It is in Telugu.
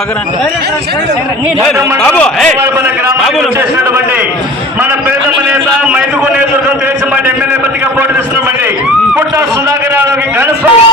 పగరాని పగరాని మన పేదల నేత మైదుగు నేతృత్వం దేశం పాటి ఎమ్మెల్యే పత్రిక పోటీ తీసుకున్నామండి పుట్ట సుధాకర్ రావు గారికి